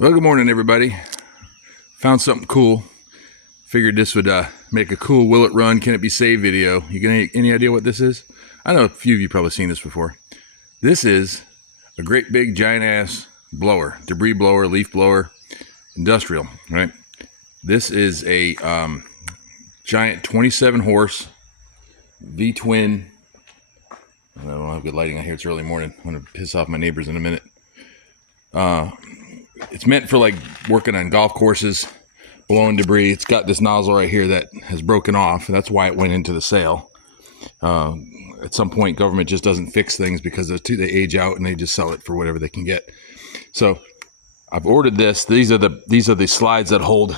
Well, good morning, everybody. Found something cool. Figured this would make a cool will it run, can it be saved video. You get any idea what this is? I know a few of you probably seen this before. This is a great big giant ass blower, debris blower, leaf blower, industrial, right? This is a giant 27 horse V-twin. I don't have good lighting out here. It's early morning. I'm going to piss off my neighbors in a minute. It's meant for like working on golf courses, blowing debris. It's got this nozzle right here that has broken off. That's why it went into the sale. At some point, government just doesn't fix things because they age out and they just sell it for whatever they can get. So I've ordered this. These are the slides that hold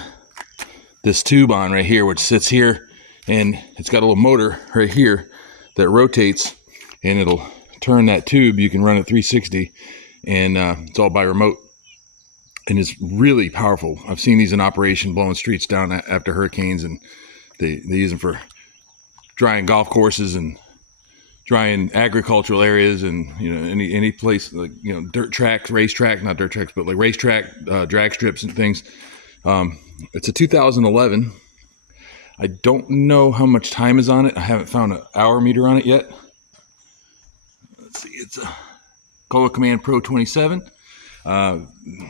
this tube on right here, which sits here, and it's got a little motor right here that rotates, and it'll turn that tube. You can run it 360, and it's all by remote. And it's really powerful. I've seen these in operation blowing streets down after hurricanes, and they use them for drying golf courses and drying agricultural areas, and any place like dirt tracks, not dirt tracks, but like racetrack drag strips and things. It's a 2011. I don't know how much time is on it. I haven't found an hour meter on it yet. Let's see. It's a Cola Command Pro 27.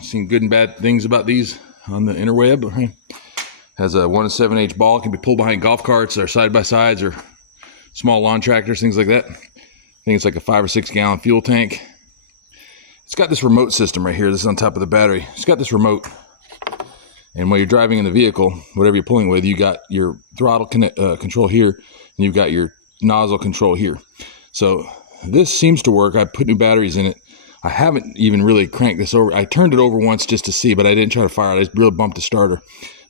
Seen good and bad things about these on the interweb. Has a 1 7/8 ball. It can be pulled behind golf carts or side by sides or small lawn tractors, things like that. I think it's like a 5 or 6 gallon fuel tank. It's got this remote system right here. This is on top of the battery. It's got this remote, and while you're driving in the vehicle, whatever you're pulling with, you got your throttle control here, and you've got your nozzle control here. So this seems to work. I put new batteries in it. I haven't even really cranked this over. I turned it over once just to see, but I didn't try to fire it. I just really bumped the starter.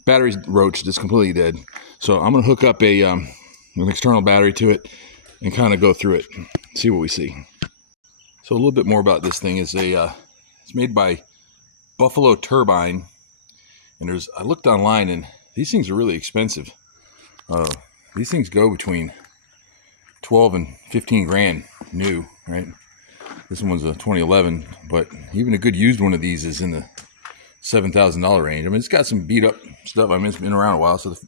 Battery's roached. It's completely dead. So I'm going to hook up an external battery to it and kind of go through it, see what we see. So a little bit more about this thing is it's made by Buffalo Turbine, and I looked online, and these things are really expensive. These things go between 12 and 15 grand new, right? This one's a 2011, but even a good used one of these is in the $7,000 range. I mean, it's got some beat up stuff. I mean, it's been around a while, so the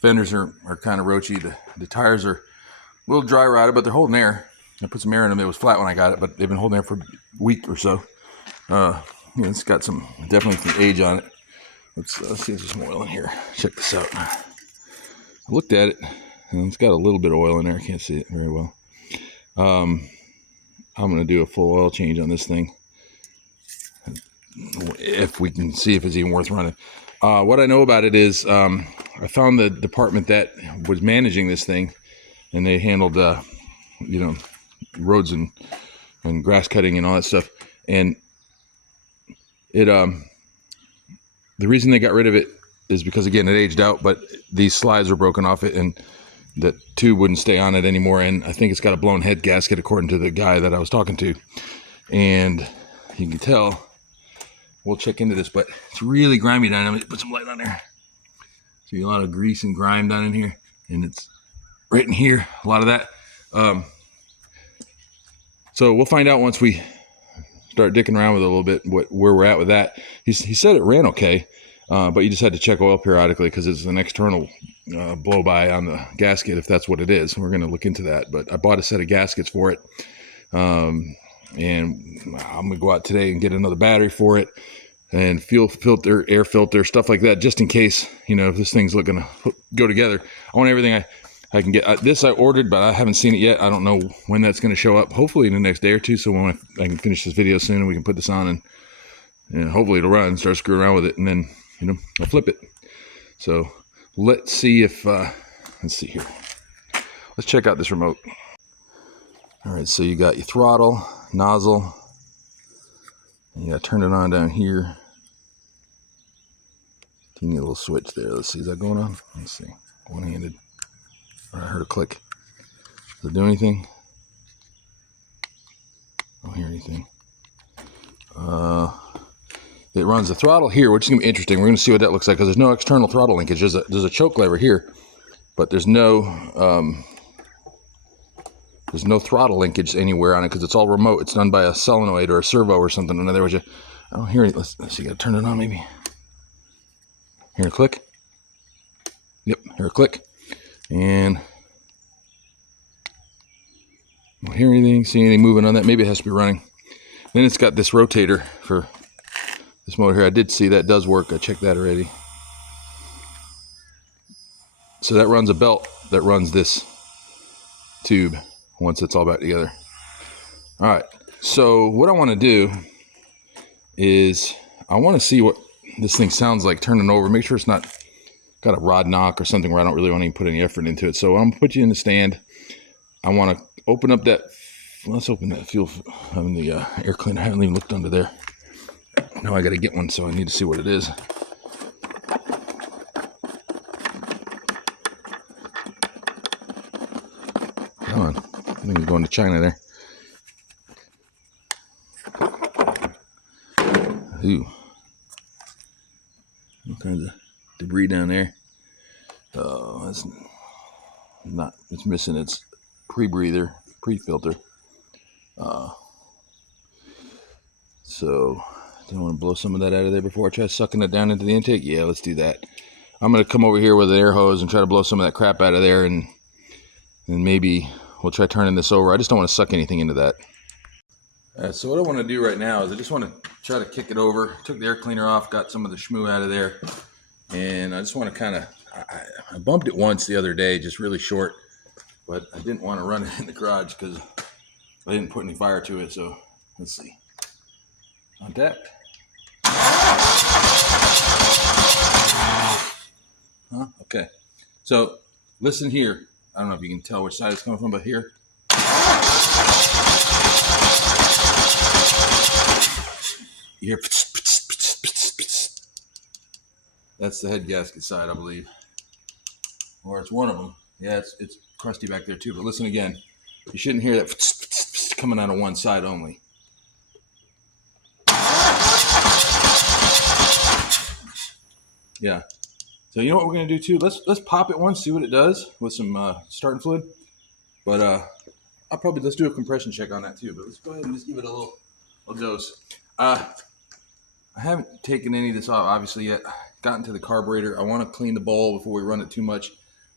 fenders are kind of roachy. The tires are a little dry rotted, but they're holding air. I put some air in them. It was flat when I got it, but they've been holding air for a week or so. It's got definitely some age on it. Let's see if there's some oil in here. Check this out. I looked at it, and it's got a little bit of oil in there. I can't see it very well. I'm going to do a full oil change on this thing, if we can see if it's even worth running. What I know about it is I found the department that was managing this thing, and they handled roads and grass cutting and all that stuff. And the reason they got rid of it is because, again, it aged out, but these slides were broken off it, and the tube wouldn't stay on it anymore. And I think it's got a blown head gasket, according to the guy that I was talking to. And you can tell, we'll check into this, but it's really grimy down there. Let me put some light on there. See a lot of grease and grime down in here, and it's right in here, a lot of that. So we'll find out once we start dicking around with it a little bit where we're at with that. He said it ran okay, but you just had to check oil periodically because it's an external blow by on the gasket, if that's what it is. We're going to look into that, but I bought a set of gaskets for it, and I'm going to go out today and get another battery for it, and fuel filter, air filter, stuff like that, just in case, if this thing's looking to go together. I want everything I can get. This I ordered, but I haven't seen it yet. I don't know when that's going to show up. Hopefully in the next day or two, so when I can finish this video soon and we can put this on, and hopefully it'll run and start screwing around with it, and then I'll flip it. So let's see if let's see here. Let's check out this remote. All right, so you got your throttle, nozzle, and you got to turn it on down here. You need a little switch there. Let's see, is that going on? Let's see. One-handed. All right, I heard a click. Does it do anything? I don't hear anything. It runs the throttle here, which is going to be interesting. We're going to see what that looks like because there's no external throttle linkage. There's a choke lever here, but there's no throttle linkage anywhere on it because it's all remote. It's done by a solenoid or a servo or something. In other words, I don't hear it. Let's see. Gotta turn it on maybe. Hear a click. Yep, hear a click. And I don't hear anything, see anything moving on that. Maybe it has to be running. Then it's got this rotator for this motor here. I did see that does work. I checked that already. So that runs a belt that runs this tube once it's all back together. All right, so what I want to do is I want to see what this thing sounds like turning over. Make sure it's not got a rod knock or something where I don't really want to put any effort into it. So I'm going to put you in the stand. I want to open up that. Let's open that fuel. The air cleaner. I haven't even looked under there. Now I got to get one, so I need to see what it is. Come on. I think we're going to China there. Ooh. All kinds of debris down there. Oh, that's not, it's missing its pre-breather, pre-filter. So, do I want to blow some of that out of there before I try sucking it down into the intake? Yeah, let's do that. I'm going to come over here with an air hose and try to blow some of that crap out of there, and maybe we'll try turning this over. I just don't want to suck anything into that. So what I want to do right now is I just want to try to kick it over. Took the air cleaner off, got some of the schmoo out of there, and I just want to kind of, I bumped it once the other day, just really short, but I didn't want to run it in the garage because I didn't put any fire to it. So let's see. Contact. Huh? Okay. So listen here. I don't know if you can tell which side it's coming from, but here. You hear. That's the head gasket side, I believe. Or it's one of them. Yeah, it's crusty back there too. But listen again. You shouldn't hear that coming out of one side only. Yeah. So you know what we're gonna do too? Let's pop it once, see what it does with some starting fluid. But let's do a compression check on that too. But let's go ahead and just give it a little dose. I haven't taken any of this off obviously yet. Gotten to the carburetor. I want to clean the bowl before we run it too much.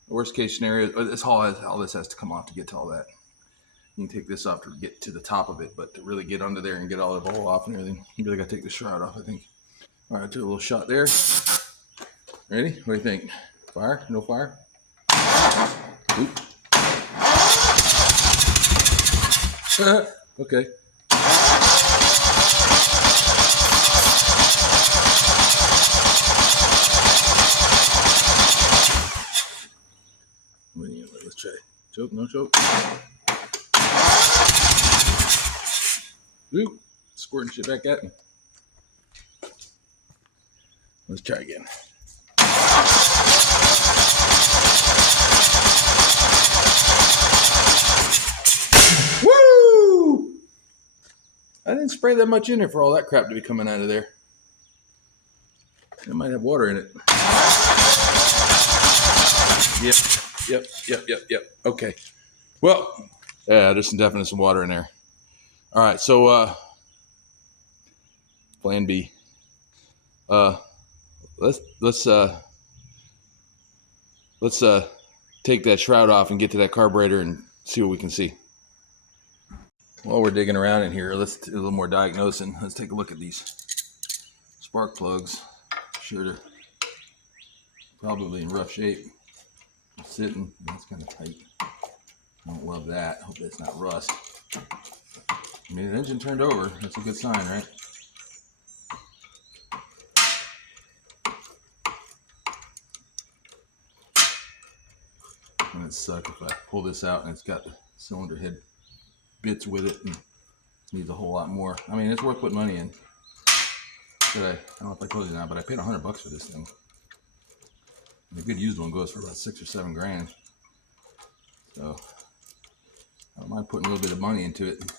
The worst case scenario, all this has to come off to get to all that. You can take this off to get to the top of it, but to really get under there and get all the bowl off and everything, you really got to take the shroud off, I think. All right, do a little shot there. Ready? What do you think? Fire? No fire? Oop. Okay. Let's try. Choke, no choke. Oop. Squirting shit back at me. Let's try again. Woo! I didn't spray that much in there for all that crap to be coming out of there. It might have water in it. Yep. Okay. Well, yeah, there's definitely some water in there. All right, so plan B. Let's take that shroud off and get to that carburetor and see what we can see. While we're digging around in here, let's do a little more diagnosing. Let's take a look at these spark plugs. Sure, they're probably in rough shape. Sitting, that's kind of tight. I don't love that. Hope that's not rust. I mean, the engine turned over. That's a good sign, right? And it'd suck if I pull this out and it's got the cylinder head bits with it and needs a whole lot more. I mean, it's worth putting money in. But I don't know if I told you now, but I paid $100 for this thing. The good used one goes for about $6 or $7 grand. So I don't mind putting a little bit of money into it.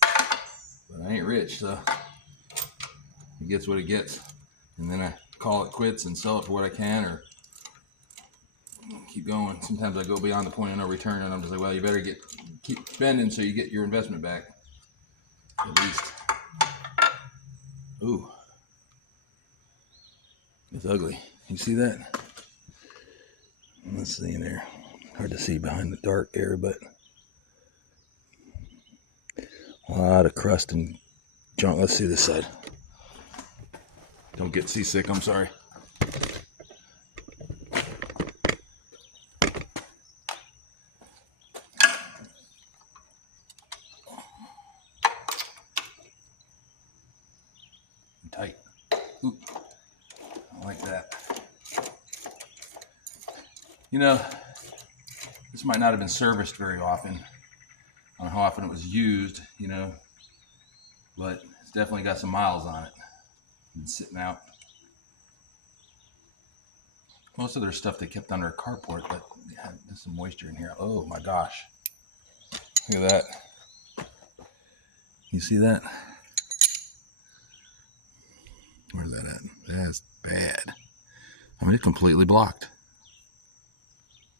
But I ain't rich, so it gets what it gets. And then I call it quits and sell it for what I can, or keep going. Sometimes I go beyond the point of no return, and I'm just like, well, you better keep spending so you get your investment back, at least. Ooh, it's ugly. You see that? Let's see in there. Hard to see behind the dark air, but a lot of crust and junk. Let's see this side. Don't get seasick, I'm sorry. Tight. Ooh, I like that. You know, this might not have been serviced very often. I don't know how often it was used, you know, but it's definitely got some miles on it. Been sitting out. Most of their stuff they kept under a carport, but there's some moisture in here. Oh my gosh. Look at that. You see that? Where's that at? That's bad. I mean, it's completely blocked.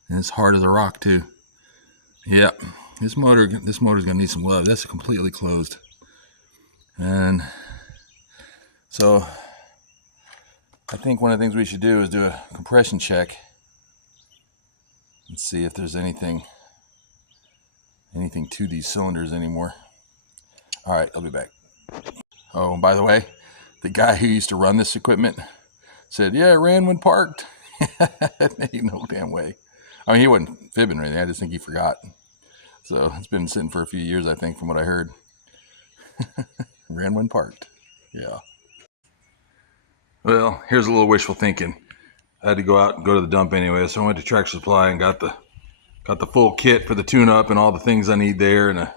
And it's hard as a rock too. Yep. This motor's gonna need some love. That's completely closed. And so I think one of the things we should do is do a compression check and see if there's anything to these cylinders anymore. All right, I'll be back. Oh, and by the way, the guy who used to run this equipment said, yeah, it ran when parked. Ain't no damn way. I mean, he wasn't fibbing or anything. I just think he forgot. So it's been sitting for a few years, I think, from what I heard. Ran when parked. Yeah. Well, here's a little wishful thinking. I had to go out and go to the dump anyway, so I went to Tractor Supply and got the full kit for the tune-up and all the things I need there, and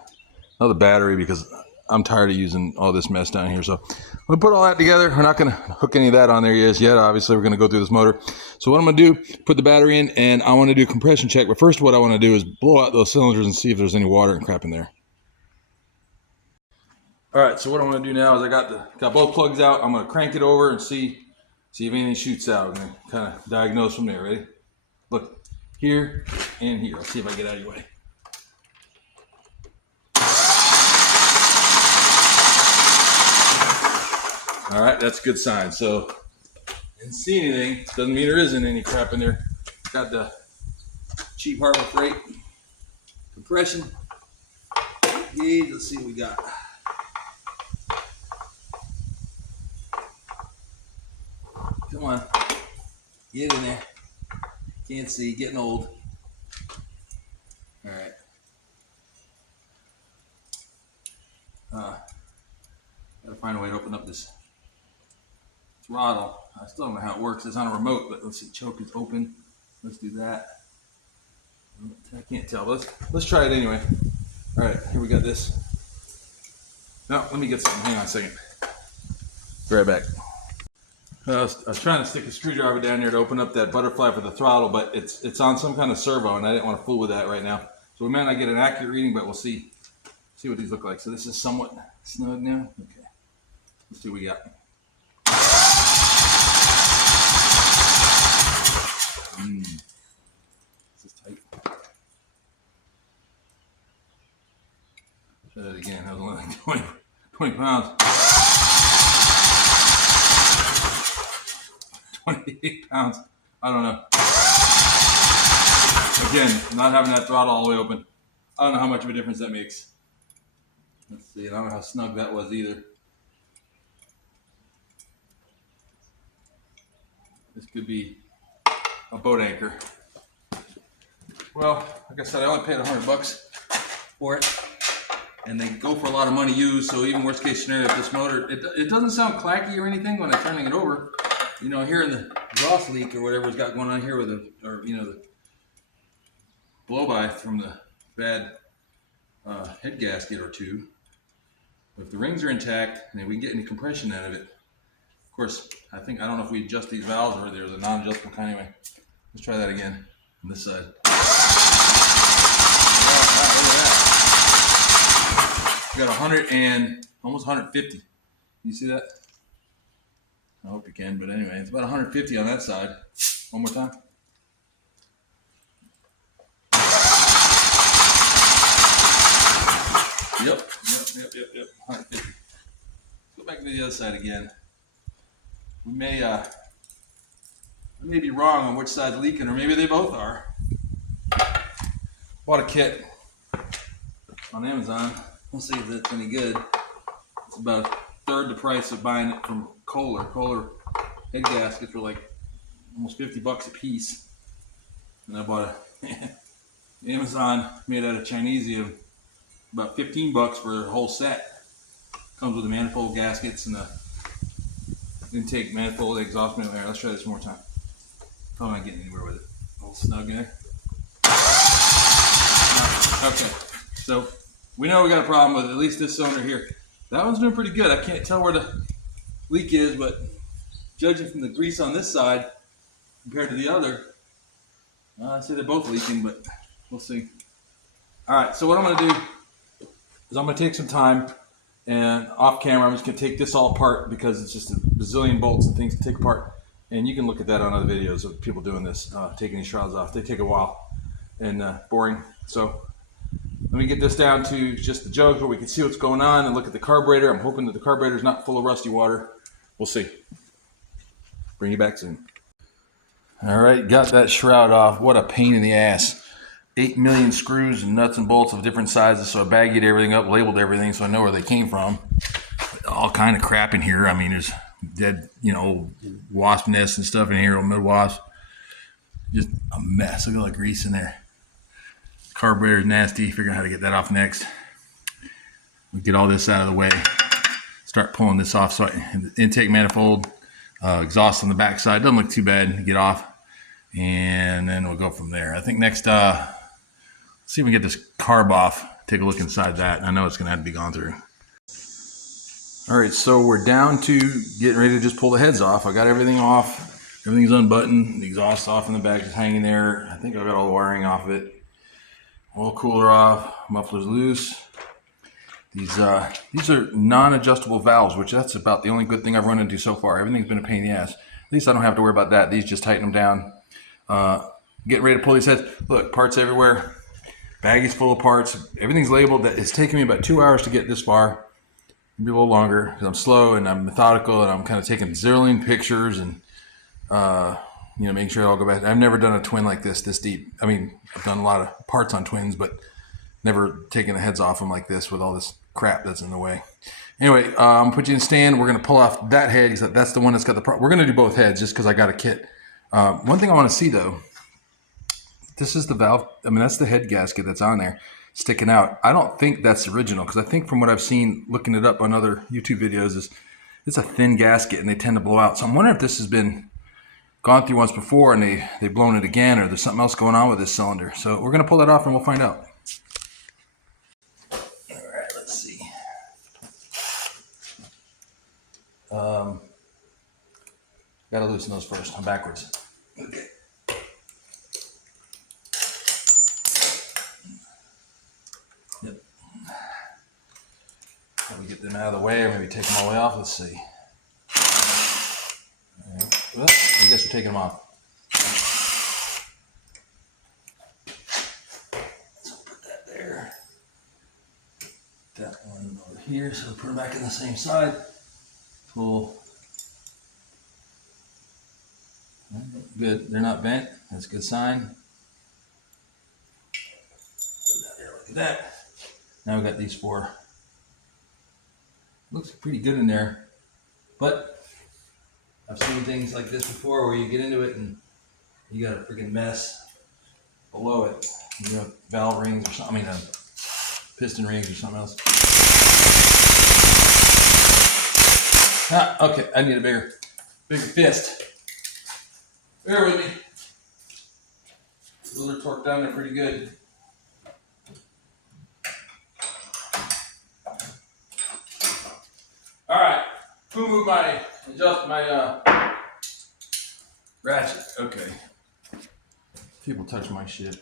another battery because I'm tired of using all this mess down here. So I'm gonna put all that together. We're not gonna hook any of that on there yet. Obviously, we're gonna go through this motor. So what I'm gonna do, put the battery in, and I want to do a compression check. But first, what I want to do is blow out those cylinders and see if there's any water and crap in there. All right. So what I'm gonna do now is I got both plugs out. I'm gonna crank it over and see if anything shoots out. I'm gonna kind of diagnose from there. Ready? Look here and here. I'll see if I get out of your way. All right, that's a good sign. So, didn't see anything. Doesn't mean there isn't any crap in there. Got the cheap Harbor Freight compression gauge. Let's see what we got. Come on, get in there. Can't see, getting old. All right. Gotta find a way to open up this throttle. I still don't know how it works. It's on a remote, but let's see. Choke is open. Let's do that. I can't tell. Let's try it anyway. All right, here we got this. No, let me get something. Hang on a second. Be right back. I was trying to stick a screwdriver down there to open up that butterfly for the throttle, but it's on some kind of servo, and I didn't want to fool with that right now. So we might not get an accurate reading, but we'll see what these look like. So this is somewhat snug now. Okay, let's see what we got. This is tight. Try that again. That was only like 20 pounds. 28 pounds. I don't know. Again, not having that throttle all the way open. I don't know how much of a difference that makes. Let's see. I don't know how snug that was either. This could be a boat anchor. Well, like I said, I only paid $100 for it, and they go for a lot of money used. So even worst case scenario, if this motor, it doesn't sound clacky or anything when I'm turning it over. You know, hearing the exhaust leak or whatever's got going on here with the blow by from the bad head gasket or two. But if the rings are intact and we can get any compression out of it, of course, I don't know if we adjust these valves or they're the non-adjustable kind anyway. Let's try that again on this side. Wow, look at that. We got 100 and almost 150. You see that? I hope you can, but anyway, it's about 150 on that side. One more time. Yep. 150. Let's go back to the other side again. we may be wrong on which side's leaking, or maybe they both are. Bought a kit on Amazon. We'll see if that's any good. It's about a third the price of buying it from Kohler. Kohler head gaskets were like almost $50 a piece. And I bought a Amazon made out of Chinesium, about $15 for the whole set. Comes with the manifold gaskets and the intake manifold, the exhaust manifold. Let's try this one more time. Probably not getting anywhere with it. A little snug in there. Okay, so we know we got a problem with at least this cylinder here. That one's doing pretty good. I can't tell where the leak is, but judging from the grease on this side compared to the other, I'd say they're both leaking, but we'll see. All right, so what I'm going to do is I'm going to take some time, and off camera I'm just going to take this all apart because it's just a bazillion bolts and things to take apart. And you can look at that on other videos of people doing this, taking these shrouds off. They take a while and boring. So let me get this down to just the jugs where we can see what's going on and look at the carburetor. I'm hoping that the carburetor is not full of rusty water. We'll see. Bring you back soon. All right, got that shroud off. What a pain in the ass. 8 million screws and nuts and bolts of different sizes, so I bagged everything up, labeled everything so I know where they came from. All kind of crap in here. I mean, there's dead, wasp nests and stuff in here, old mud wasps. Just a mess. Look at all the grease in there. Carburetor is nasty. Figure out how to get that off next. We get all this out of the way. Start pulling this off. So intake manifold, exhaust on the back side. Doesn't look too bad to get off. And then we'll go from there. I think next, let's see if we can get this carb off. Take a look inside that. I know it's going to have to be gone through. All right, so we're down to getting ready to just pull the heads off. I got everything off. Everything's unbuttoned. The exhaust off in the back, just hanging there. I think I got all the wiring off of it. Oil cooler off. Muffler's loose. These are non-adjustable valves, which that's about the only good thing I've run into so far. Everything's been a pain in the ass. At least I don't have to worry about that. These just tighten them down. Getting ready to pull these heads. Look, parts everywhere. Baggies full of parts. Everything's labeled. It's taken me about 2 hours to get this far. Maybe a little longer because I'm slow and I'm methodical and I'm kind of taking zillion pictures and making sure it all go back. I've never done a twin like this deep. I mean, I've done a lot of parts on twins, but never taken the heads off them like this with all this crap that's in the way. Anyway, I'm put you in stand. We're going to pull off that head because that's the one that's got the problem. We're going to do both heads just because I got a kit. One thing I want to see though, this is the valve. I mean, that's the head gasket that's on there sticking out. I don't think that's original because I think from what I've seen looking it up on other YouTube videos is it's a thin gasket and they tend to blow out. So I'm wondering if this has been gone through once before and they've blown it again, or there's something else going on with this cylinder. So we're going to pull that off and we'll find out. All right, let's see. Got to loosen those first. I'm backwards. Okay. Yep. Probably get them out of the way, or maybe take them all the way off. Let's see. All right. Well, I guess we're taking them off. So put that there. That one over here. So put them back in the same side. Pull. Good. They're not bent. That's a good sign. Look at that. Now we got these four. Looks pretty good in there, but I've seen things like this before where you get into it and you got a freaking mess below it. You know, valve rings or something. I mean, piston rings or something else. Okay. I need a bigger fist. Bear with me. Those are torqued down there pretty good. All right. Who moved my ratchet? Okay. People touch my shit.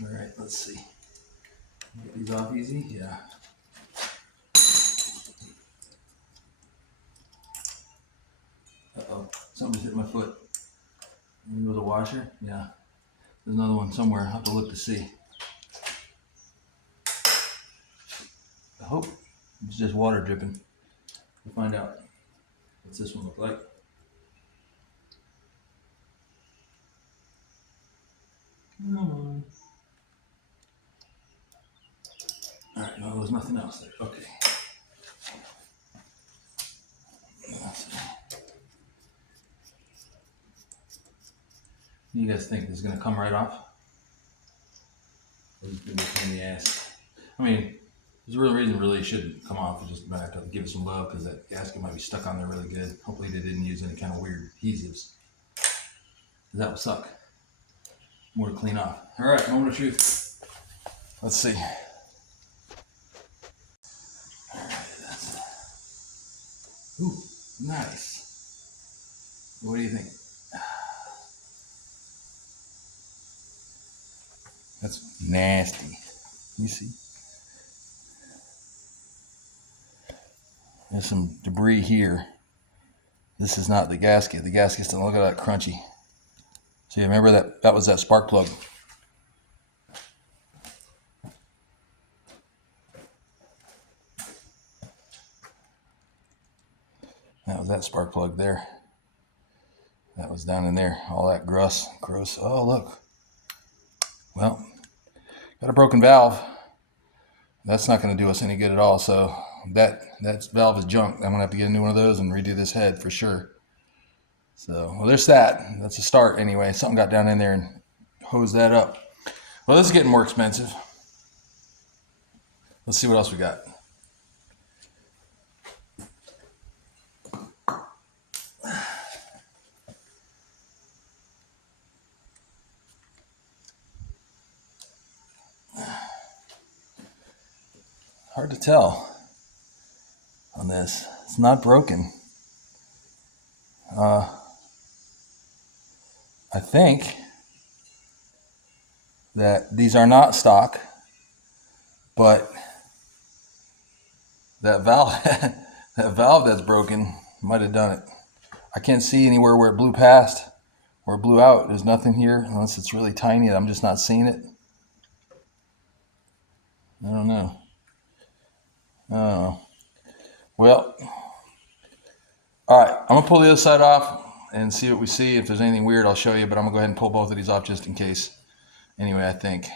All right. Let's see. Get these off easy? Yeah. Uh-oh. Something hit my foot. Maybe it was a washer? Yeah. There's another one somewhere. I'll have to look to see. I hope it's just water dripping. We'll find out. What's this one look like? Come on. All right, no, there's nothing else there. Okay. You guys think this is going to come right off? Or is it going to be a pain in the ass? I mean, there's a real reason really it shouldn't come off. It's just going to have to give it some love because that gasket might be stuck on there really good. Hopefully they didn't use any kind of weird adhesives. That would suck. More to clean off. All right, moment of truth. Let's see. All right, that's... Ooh, nice. What do you think? That's nasty. You see? There's some debris here. This is not the gasket. The gasket's still, look at that crunchy. See, remember that was that spark plug. That was that spark plug there. That was down in there. All that gross. Oh, look. Well, got a broken valve. That's not going to do us any good at all. So that valve is junk. I'm going to have to get a new one of those and redo this head for sure. So, well, there's that. That's a start anyway. Something got down in there and hosed that up. Well, this is getting more expensive. Let's see what else we got. Hard to tell on this. It's not broken. I think that these are not stock, but that valve, that valve that's broken might have done it. I can't see anywhere where it blew past or it blew out. There's nothing here unless it's really tiny. I'm just not seeing it. I don't know. Well, all right, I'm gonna pull the other side off and see what we see. If there's anything weird, I'll show you, but I'm gonna go ahead and pull both of these off just in case. Anyway, I think,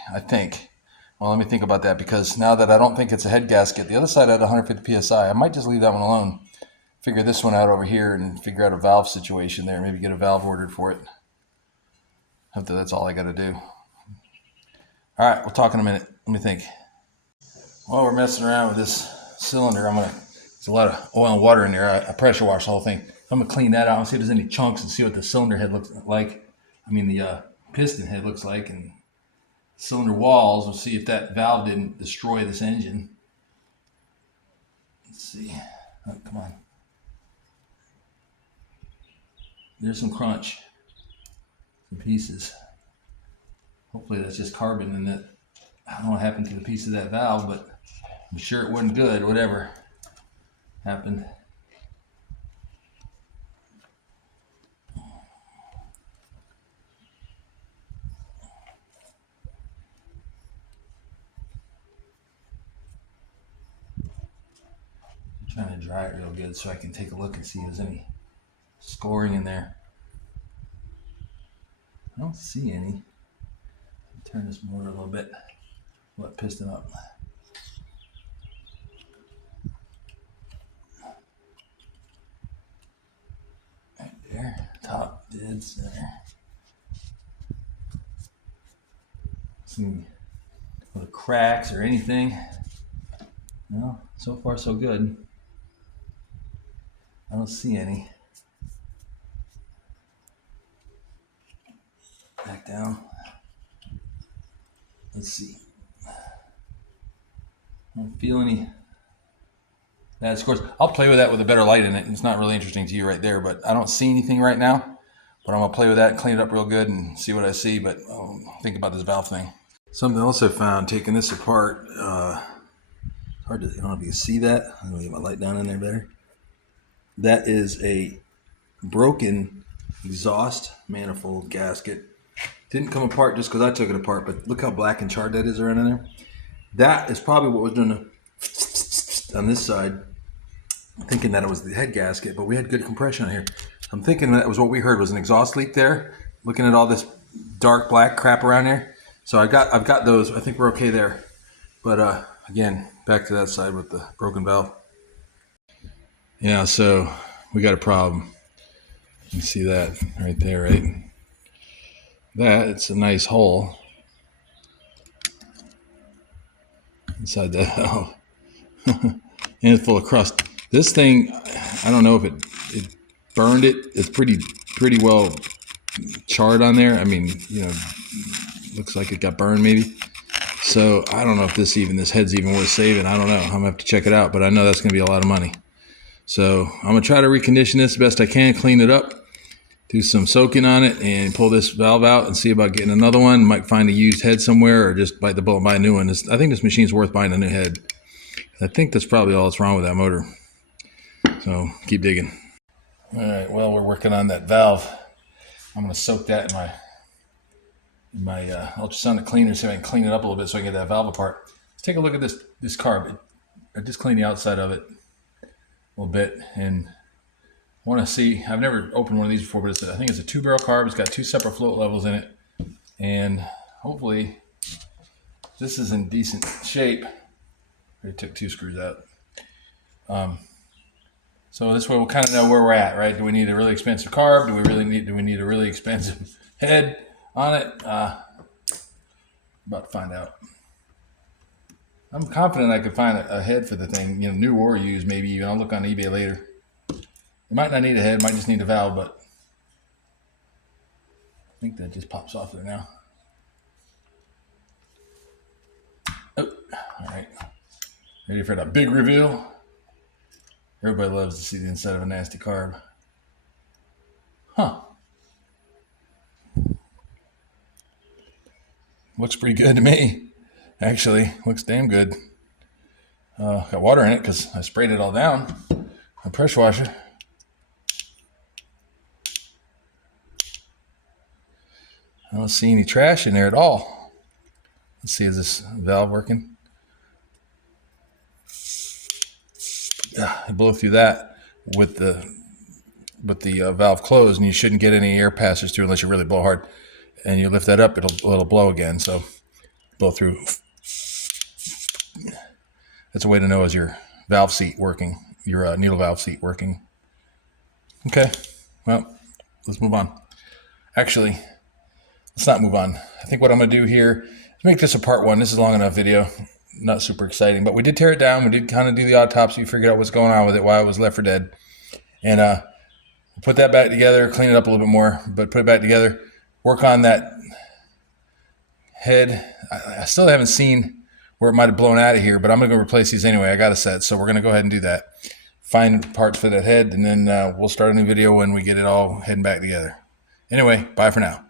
well, let me think about that, because now that I don't think it's a head gasket, the other side had 150 PSI. I might just leave that one alone. Figure this one out over here and figure out a valve situation there. Maybe get a valve ordered for it. Hopefully that's all I gotta do. All right, we'll talk in a minute. Let me think. While we're messing around with this cylinder, there's a lot of oil and water in there. I pressure wash the whole thing. I'm gonna clean that out and see if there's any chunks and see what the cylinder head looks like. I mean, the piston head looks like, and cylinder walls. We'll see if that valve didn't destroy this engine. Let's see. Oh, come on. There's some crunch, some pieces. Hopefully that's just carbon, and that I don't know what happened to the piece of that valve, but I'm sure it wasn't good. Whatever happened. I'm trying to dry it real good so I can take a look and see if there's any scoring in there. I don't see any. Turn this motor a little bit. Let piston up. Right there. Top dead center. See little cracks or anything. No, so far so good. I don't see any. Back down. Let's see. I don't feel any. That's, of course, I'll play with that with a better light in it. It's not really interesting to you right there, but I don't see anything right now. But I'm gonna play with that, clean it up real good, and see what I see. But think about this valve thing. Something else I found taking this apart. Hard to. I don't know if you can see that. I'm gonna get my light down in there better. That is a broken exhaust manifold gasket Didn't come apart just because I took it apart, but look how black and charred that is around in there. That is probably what was doing the on this side, thinking that it was the head gasket, but we had good compression on here. I'm thinking that was what we heard was an exhaust leak there, looking at all this dark black crap around there. So I've got those. I think we're okay there. But again, back to that side with the broken valve. Yeah, so we got a problem. You see that right there, right? That, it's a nice hole inside that valve. And it's full of crust. This thing, I don't know if it burned it. It's pretty well charred on there. I mean, looks like it got burned maybe. So I don't know if this head's even worth saving. I don't know. I'm gonna have to check it out, but I know that's gonna be a lot of money. So I'm gonna try to recondition this best I can, clean it up, do some soaking on it, and pull this valve out and see about getting another one. Might find a used head somewhere, or just bite the bullet and buy a new one. I think this machine's worth buying a new head. I think that's probably all that's wrong with that motor. So keep digging. All right, well, we're working on that valve. I'm gonna soak that in my ultrasonic cleaner, so I can clean it up a little bit so I can get that valve apart. Let's take a look at this carb. I just cleaned the outside of it a little bit, and I want to see. I've never opened one of these before, but I think it's a 2-barrel carb. It's got 2 separate float levels in it, and hopefully this is in decent shape. I took 2 screws out. So this way we'll kind of know where we're at, right? Do we need a really expensive carb? Do we need a really expensive head on it? About to find out. I'm confident I could find a head for the thing, new or used, maybe even. I'll look on eBay later. It might not need a head, might just need a valve, but I think that just pops off there now. Oh, all right. Ready for that big reveal? Everybody loves to see the inside of a nasty carb. Huh. Looks pretty good to me. Actually, looks damn good. Got water in it because I sprayed it all down. A pressure washer. I don't see any trash in there at all. Let's see, is this valve working? Blow through that with the valve closed, and you shouldn't get any air passes through unless you really blow hard. And you lift that up, it'll blow again. So blow through. That's a way to know is your valve seat working, your needle valve seat working. Okay, well, let's move on. Actually, let's not move on. I think what I'm going to do here is make this a part 1. This is a long enough video. Not super exciting, but we did tear it down. We did kind of do the autopsy, figure out what's going on with it, why it was left for dead. And put that back together, clean it up a little bit more, but put it back together. Work on that head. I still haven't seen where it might have blown out of here, but I'm going to go replace these anyway. I got a set, so we're going to go ahead and do that. Find parts for that head, and then we'll start a new video when we get it all heading back together. Anyway, bye for now.